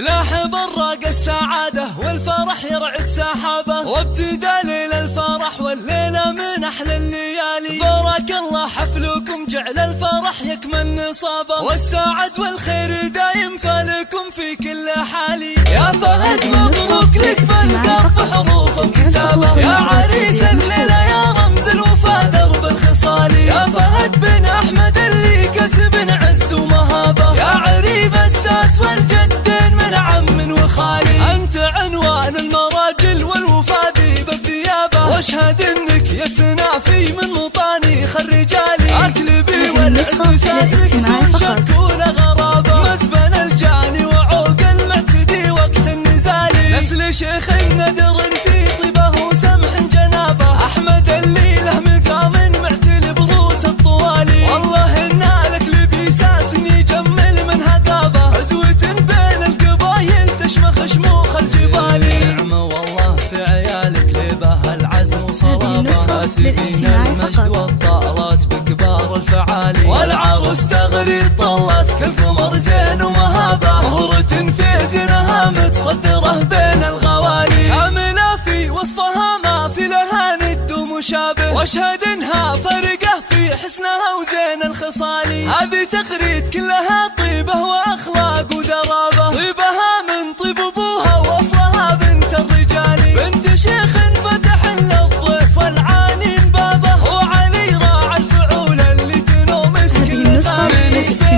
لاح براق السعادة والفرح يرعد سحابه، وابتدى ليل الفرح والليلة من أحلى الليالي. بارك الله حفلكم جعل الفرح يكمل نصابه، والسعد والخير دايم فالكم في كل حالي. يا فهد مبروك لك بالقف حروف وكتابه، يا عريس الليلة يا رمز الوفا درب الخصالي. يا فهد بن أحمد اللي كسب عز ومهابه، يا عريب الساس والجدين من عم وخالي. أنت عنوان المراجل والوفا ذيب الثيابة، واشهد انك يا سنافي من مطانيخ الرجالي. اكلبي والعز بدون شك ولا غرابة، مسبل الجاني وعوق المعتدي وقت النزالي. نسل شيخ ندر في طيبه وسمح جنابه، احمد اللي له مقام معتل بروس الطوالي. والله ان الاكلبي ساس يجمل من هدابه، عزوة بين القبايل تشمخ شموخ الجبال. نعمة والله في عيالك لبه العزم وصلابه، كاسبين المجد والطارات بكبار الفعالي. والعروس تغري طلت كالقمر زين ومهابه، مهرة في زينها متصدره بين الغوالي. كاملة في وصفها ما في لها ند ومشابه، واشهد انها فرقه في حسنها وزين الخصالي. هذه تغريد كلها طيبه واخلاق ودرابه، طيبها من طيب ابوها واصلها بنت الرجال. بنت شيخ فتح للضيف والعانين بابه، وعلي راعى الفعول اللي تنومس كل غالي.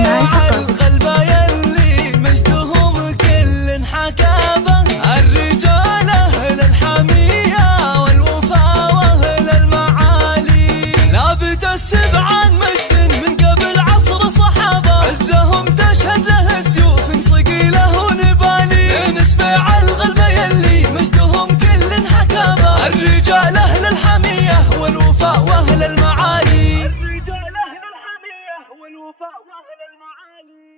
على الغلبه يلي مجدهم كل حكابه، الرجال اهل الحميه والوفا واهل المعالي. لابت السبع عن مجد من قبل عصر صحابه، عزهم تشهد له سيوف صقيله ونبالي. نسبع الغلبه يلي مجدهم كل حكابه، الرجال اهل الحميه والوفا واهل المعالي. الرجال اهل الحميه والوفا واهل المعالي.